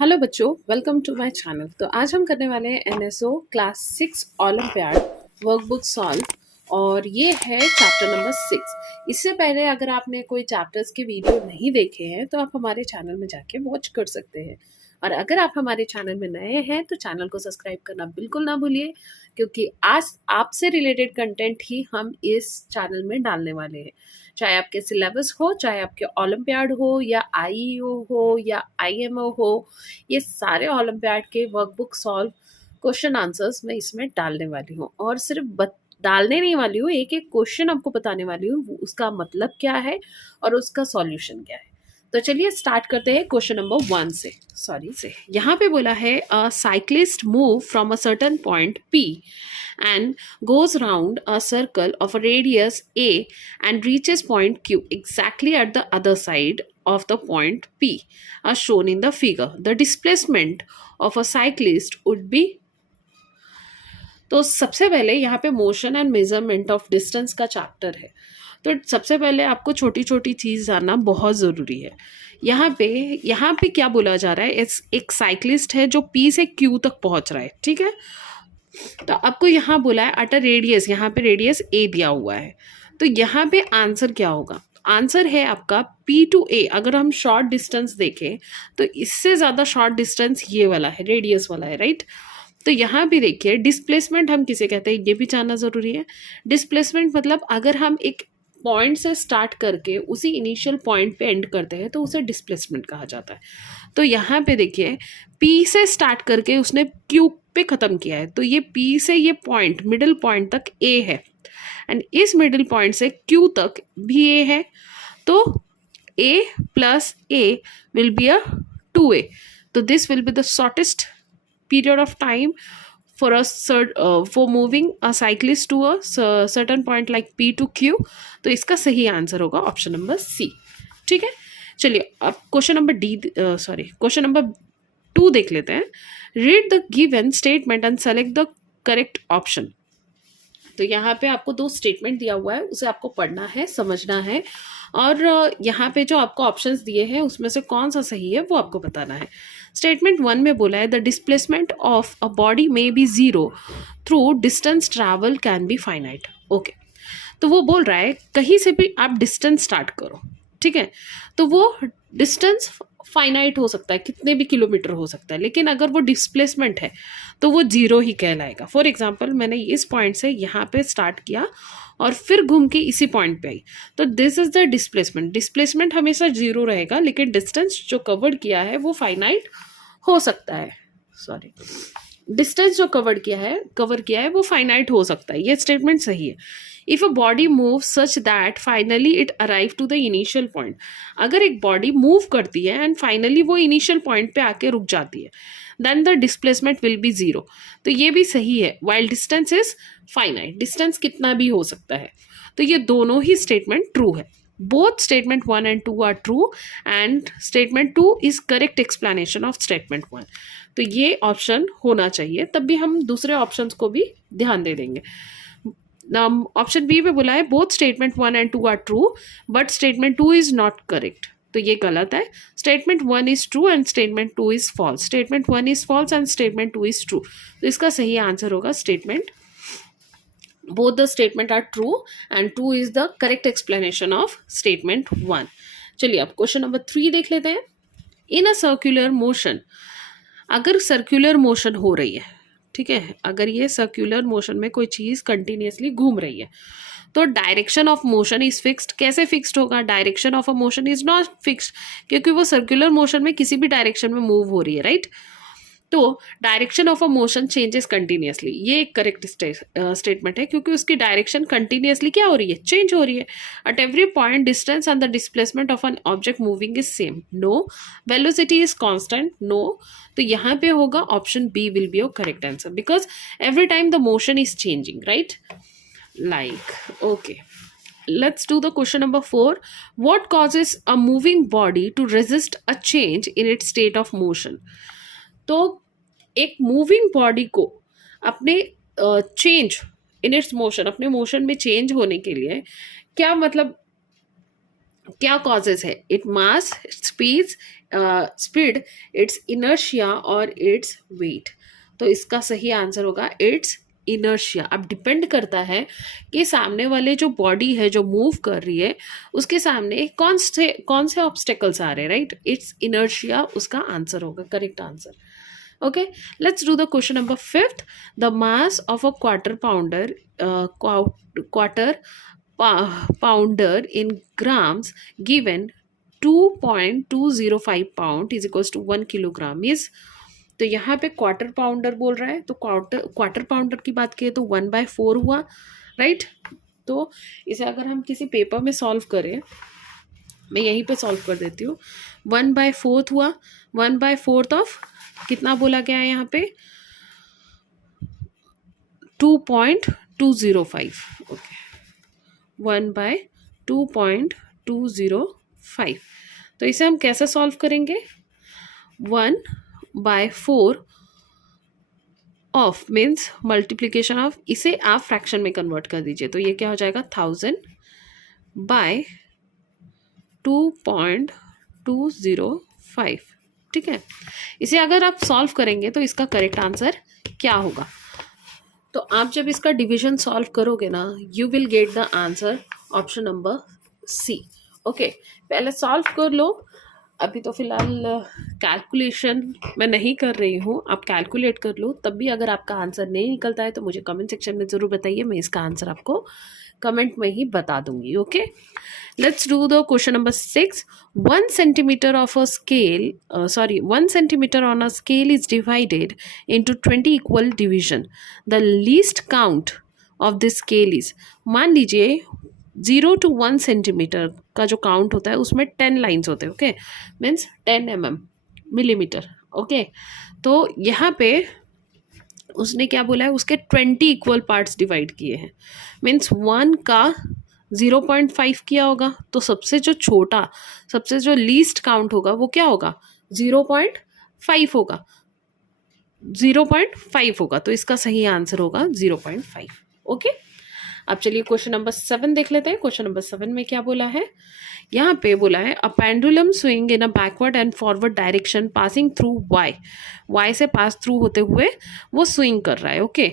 Hello बच्चों, welcome to my channel. तो आज हम करने वाले हैं NSO class 6 olympiad workbook solve और ये है चैप्टर नंबर 6। इससे पहले अगर आपने कोई चैप्टर्स के वीडियो नहीं देखे हैं तो आप हमारे चैनल में जाके वॉच कर सकते हैं। और अगर आप हमारे चैनल में नए हैं तो चैनल को सब्सक्राइब करना बिल्कुल ना भूलिए, क्योंकि आज आपसे रिलेटेड कंटेंट ही हम इस चैनल में डालने वाले हैं। चाहे आपके सिलेबस हो, चाहे आपके ओलंपियाड हो या आईईओ हो या आईएमओ हो, ये सारे ओलंपियाड के वर्कबुक सॉल्व क्वेश्चन आंसर्स मैं इसमें डालने वाली हूँ। और सिर्फ डालने नहीं वाली हूँ, एक एक क्वेश्चन आपको बताने वाली हूँ उसका मतलब क्या है और उसका सॉल्यूशन क्या है। तो चलिए स्टार्ट करते हैं क्वेश्चन नंबर 1 से। यहाँ पे बोला है अ cyclist move from a certain point P and goes round a circle of a radius a and reaches point q exactly at the other side of the point p as shown in the figure. The displacement of a cyclist would be। तो सबसे पहले यहाँ पे motion and measurement of distance का chapter है। तो सबसे पहले आपको छोटी छोटी चीज़ जानना बहुत ज़रूरी है। यहाँ पे क्या बोला जा रहा है, एक साइक्लिस्ट है जो पी से क्यू तक पहुँच रहा है, ठीक है। तो आपको यहाँ बोला है अट अ रेडियस, यहाँ पे रेडियस ए दिया हुआ है। तो यहाँ पे आंसर क्या होगा? आंसर है आपका पी टू ए। अगर हम शॉर्ट डिस्टेंस देखें तो इससे ज़्यादा शॉर्ट डिस्टेंस ये वाला है, रेडियस वाला है, राइट। तो यहाँ भी देखिए डिस्प्लेसमेंट हम किसे कहते हैं ये भी जानना ज़रूरी है। डिस्प्लेसमेंट मतलब अगर हम एक पॉइंट से स्टार्ट करके उसी इनिशियल पॉइंट पे एंड करते हैं तो उसे डिस्प्लेसमेंट कहा जाता है। तो यहाँ पे देखिए पी से स्टार्ट करके उसने क्यू पे ख़त्म किया है, तो ये पी से ये पॉइंट मिडिल पॉइंट तक ए है एंड इस मिडिल पॉइंट से क्यू तक भी ए है। तो A plus A will be a 2a। तो this will be the shortest period of time for moving a cyclist to a certain point like P to Q। तो इसका सही answer होगा ऑप्शन नंबर सी, ठीक है। चलिए अब क्वेश्चन नंबर 2 देख लेते हैं। Read the given statement and select the correct option. तो यहाँ पे आपको 2 स्टेटमेंट दिया हुआ है, उसे आपको पढ़ना है, समझना है और यहाँ पे जो आपको ऑप्शंस दिए हैं उसमें से कौन सा सही है वो आपको बताना है। स्टेटमेंट 1 में बोला है the displacement of a body में be zero through distance travel can be finite. Okay, तो वो बोल रहा है कहीं से भी आप डिस्टेंस स्टार्ट करो, ठीक है, तो वो डिस्टेंस फाइनाइट हो सकता है, कितने भी किलोमीटर हो सकता है, लेकिन अगर वो डिस्प्लेसमेंट है तो वो जीरो ही कहलाएगा। फॉर एग्जाम्पल मैंने इस पॉइंट से यहाँ पे स्टार्ट किया और फिर घूम के इसी पॉइंट पे आई, तो this is the displacement. Displacement हमेशा जीरो रहेगा, लेकिन डिस्टेंस जो कवर किया है वो फाइनाइट हो सकता है। डिस्टेंस जो कवर किया है वो फाइनाइट हो सकता है, ये स्टेटमेंट सही है। If a body move such that finally it arrive to the initial point, अगर एक बॉडी मूव करती है एंड फाइनली वो इनिशियल पॉइंट पे आके रुक जाती है, then the displacement will be zero. तो ये भी सही है। While distance is finite, distance कितना भी हो सकता है। तो ये दोनों ही स्टेटमेंट ट्रू है। Both statement 1 and 2 are true and statement 2 is correct explanation of statement 1। तो ये ऑप्शन होना चाहिए, तब भी हम दूसरे ऑप्शंस को भी ध्यान दे देंगे। ऑप्शन बी में बोला है both statement 1 and 2 are true but statement 2 is not correct. तो ये गलत है। Statement 1 is true and statement 2 is false. Statement 1 is false and statement 2 is true. तो इसका सही आंसर होगा statement both the statement are true and 2 is the correct explanation of statement 1। चलिए अब क्वेश्चन नंबर 3 देख लेते हैं। इन अ सर्कुलर मोशन, अगर सर्कुलर मोशन हो रही है, ठीक है, अगर ये सर्कुलर मोशन में कोई चीज़ कंटिन्यूसली घूम रही है तो direction of motion is fixed. कैसे फिक्स्ड होगा? Direction of a motion is not fixed, क्योंकि वो सर्कुलर मोशन में किसी भी डायरेक्शन में मूव हो रही है, राइट। तो direction of a motion changes continuously, ये एक करेक्ट स्टेटमेंट है, क्योंकि उसकी डायरेक्शन कंटिन्यूसली क्या हो रही है? चेंज हो रही है। At every point distance and the displacement of an object moving is same. No. Velocity is constant. No. तो यहाँ पे होगा option B will be your correct answer, because every time the motion is changing, right. Like okay, let's do the question number 4। What causes a moving body to resist a change in its state of motion? तो एक moving body को अपने change in its motion, अपने motion में change होने के लिए क्या मतलब, क्या कॉजेज है? It mass, speed, speed, it's inertia और इट्स वेट। तो इसका सही आंसर होगा इट्स इनर्शिया। अब डिपेंड करता है कि सामने वाले जो बॉडी है जो मूव कर रही है उसके सामने कौन से ऑब्स्टेकल्स आ रहे हैं, राइट। इट्स इनर्शिया उसका आंसर होगा, correct answer. Okay, let's do the question number 5th. The mass of a quarter pounder in grams given 2.205 pound is equals to 1 kilogram is, तो यहाँ पे क्वार्टर पाउंडर बोल रहा है, तो क्वार्टर पाउंडर की बात करें तो 1/4 हुआ, राइट। तो इसे अगर हम किसी पेपर में सॉल्व करें, मैं यहीं पे सॉल्व कर देती हूँ। 1/4 हुआ, 1/4 ऑफ कितना बोला गया है यहाँ पे 2.205, ओके 1/2.205। तो इसे हम कैसे सॉल्व करेंगे, 1/4 ऑफ मीन्स मल्टीप्लीकेशन ऑफ, इसे आप फ्रैक्शन में कन्वर्ट कर दीजिए, तो ये क्या हो जाएगा 1000/2.205, ठीक है। इसे अगर आप सॉल्व करेंगे तो इसका करेक्ट आंसर क्या होगा, तो आप जब इसका डिवीजन सॉल्व करोगे ना, you will get the answer option number C. Okay, पहले सॉल्व कर लो। अभी तो फिलहाल कैलकुलेशन मैं नहीं कर रही हूँ, आप कैलकुलेट कर लो। तब भी अगर आपका आंसर नहीं निकलता है तो मुझे कमेंट सेक्शन में ज़रूर बताइए, मैं इसका आंसर आपको कमेंट में ही बता दूंगी। Okay, let's do the question number 6. 1 centimeter of a scale, 1 centimeter on a scale is divided into 20 equal division. The least count of this scale is, मान लीजिए 0 to 1 सेंटीमीटर का जो काउंट होता है उसमें 10 लाइन्स होते हैं, ओके, मीन्स 10 मिलीमीटर, ओके। तो यहाँ पे उसने क्या बोला है, उसके 20 इक्वल पार्ट्स डिवाइड किए हैं, मीन्स 1 का 0.5 किया होगा, तो सबसे जो छोटा, सबसे जो लीस्ट काउंट होगा वो क्या होगा 0.5 होगा, 0.5 होगा, तो इसका सही आंसर होगा 0.5। ओके, अब चलिए क्वेश्चन नंबर 7 देख लेते हैं। क्वेश्चन नंबर 7 में क्या बोला है, यहाँ पे बोला है a pendulum swing in a backward and forward direction passing through Y से पास थ्रू होते हुए वो स्विंग कर रहा है। Okay,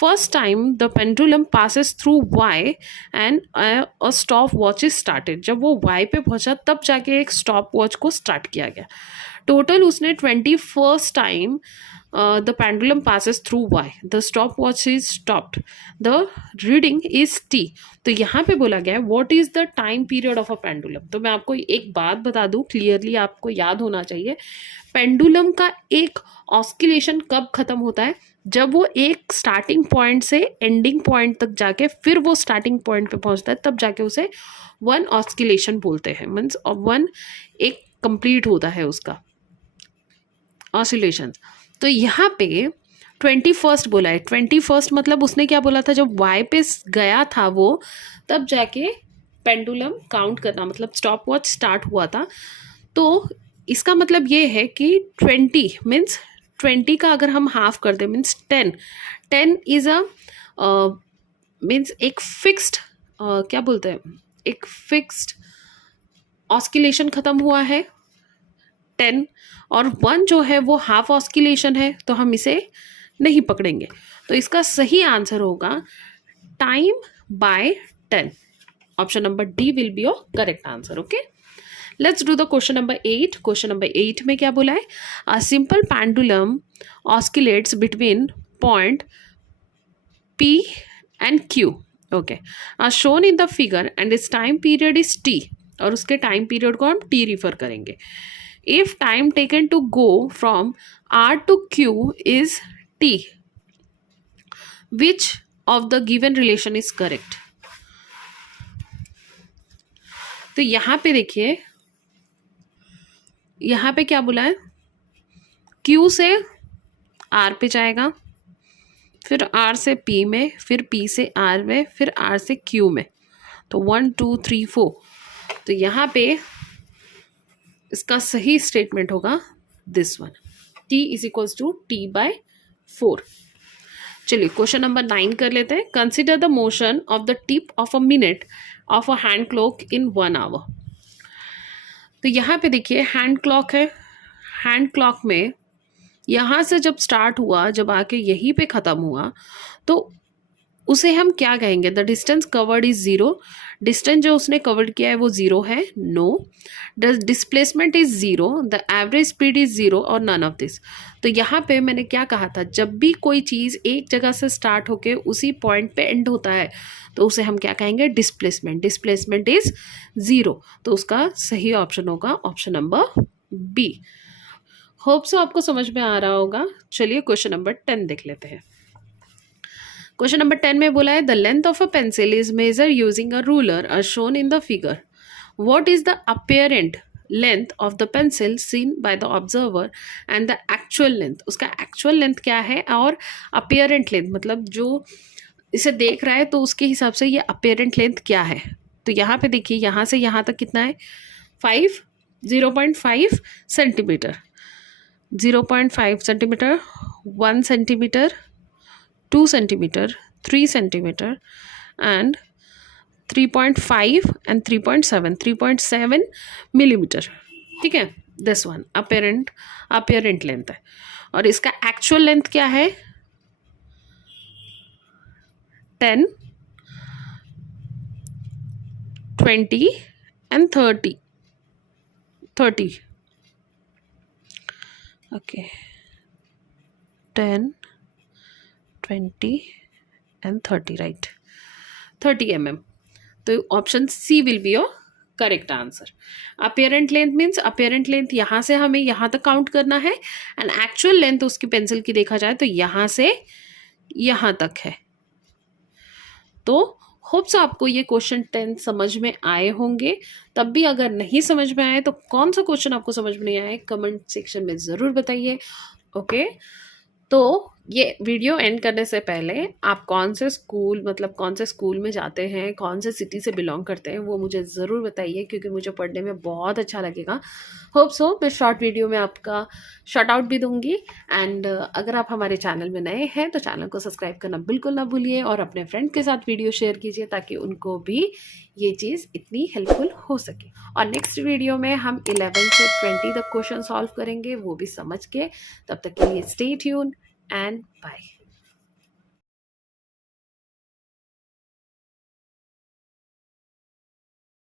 first time the pendulum passes through Y and a stop watch is started. जब वो वाई पे पहुंचा तब जाके एक स्टॉप वॉच को स्टार्ट किया गया। टोटल उसने 21st time the pendulum passes through y, the stopwatch is stopped, the reading is t। तो यहाँ पे बोला गया है what is the time period of a pendulum। तो मैं आपको एक बात बता दूं, क्लियरली आपको याद होना चाहिए, पेंडुलम का एक ऑस्किलेशन कब खत्म होता है, जब वो एक स्टार्टिंग पॉइंट से एंडिंग पॉइंट तक जाके फिर वो स्टार्टिंग पॉइंट पे पहुंचता है, तब जाके उसे वन ऑस्किलेशन बोलते हैं, मीन्स वन एक कंप्लीट होता है उसका ऑसिलेशन। तो यहाँ पे 21st बोला है, 21st मतलब उसने क्या बोला था, जब वाई पे गया था वो तब जाके पेंडुलम काउंट करना, मतलब स्टॉप वॉच स्टार्ट हुआ था। तो इसका मतलब ये है कि 20 मीन्स 20 का अगर हम हाफ कर दें मीन्स 10 इज अ मीन्स एक फिक्स्ड क्या बोलते हैं, एक फिक्स्ड ऑस्किलेशन खत्म हुआ है 10, और 1 जो है वो हाफ ऑस्किलेशन है, तो हम इसे नहीं पकड़ेंगे। तो इसका सही आंसर होगा time by 10। Option number D will be your correct answer. Okay, let's do the question number 8। Question number 8 में क्या बोला है, a simple pendulum oscillates between point P and Q, okay, are shown in the figure and its time period is T, और उसके time period को हम T refer करेंगे। If time taken to go from R to Q is T, which of the given relation is correct? तो यहाँ पे देखिए, यहाँ पे क्या बोला है, Q से R पे जाएगा, फिर R से P में, फिर P से R में, फिर R से Q में, तो 1 2 3 4। तो यहाँ पे इसका सही स्टेटमेंट होगा this one, T is equals to T/4। चलिए क्वेश्चन नंबर 9 कर लेते हैं। Consider the motion of the tip of a minute of a hand clock in 1 hour. तो यहाँ पे देखिए हैंड क्लॉक है, हैंड क्लॉक में यहाँ से जब स्टार्ट हुआ, जब आके यहीं पे ख़त्म हुआ, तो उसे हम क्या कहेंगे? The distance covered is zero. Distance जो उसने कवर्ड किया है वो ज़ीरो है, no. The displacement is zero, the average speed is zero और नन ऑफ दिस। तो यहाँ पे मैंने क्या कहा था, जब भी कोई चीज़ एक जगह से स्टार्ट होके उसी पॉइंट पे एंड होता है तो उसे हम क्या कहेंगे? डिस्प्लेसमेंट। Displacement is zero. तो उसका सही ऑप्शन होगा option number B. Hope so आपको समझ में आ रहा होगा। चलिए क्वेश्चन नंबर 10 देख लेते हैं। क्वेश्चन नंबर 10 में बोला है the length of a pencil is measure using a ruler as shown in the figure. What is the apparent length of the pencil seen by the observer and the actual length? उसका actual length क्या है और apparent length मतलब जो इसे देख रहा है तो उसके हिसाब से ये apparent length क्या है? तो यहाँ पे देखिए, यहाँ से यहाँ तक कितना है? 0.5 centimetre, 0.5 centimetre, 1 centimetre, 2 centimeter, 3 centimeter and 3.5 and 3.7 millimeter. ठीक है, दिस वन अपेरेंट लेंथ है। और इसका एक्चुअल लेंथ क्या है? 10, 20 and 30. Okay, 10, 20 and 30, right? 30 mm. तो option C will be your correct answer. Apparent length means apparent length यहाँ से हमें यहाँ तक काउंट करना है एंड एक्चुअल लेंथ उसकी पेंसिल की देखा जाए तो यहाँ से यहाँ तक है। तो होप्स आपको ये क्वेश्चन 10 समझ में आए होंगे। तब भी अगर नहीं समझ में आए तो कौन सा क्वेश्चन आपको समझ में नहीं आया कमेंट सेक्शन में ज़रूर बताइए। ओके, तो ये वीडियो एंड करने से पहले आप कौन से स्कूल में जाते हैं, कौन से सिटी से बिलोंग करते हैं, वो मुझे ज़रूर बताइए क्योंकि मुझे पढ़ने में बहुत अच्छा लगेगा। होप सो मैं शॉर्ट वीडियो में आपका शॉर्ट आउट भी दूंगी। एंड अगर आप हमारे चैनल में नए हैं तो चैनल को सब्सक्राइब करना बिल्कुल ना भूलिए और अपने फ्रेंड के साथ वीडियो शेयर कीजिए ताकि उनको भी ये चीज़ इतनी हेल्पफुल हो सके। और नेक्स्ट वीडियो में हम 11 से 20 तक क्वेश्चन सॉल्व करेंगे, वो भी समझ के। तब तक के लिए स्टे ट्यून and bye.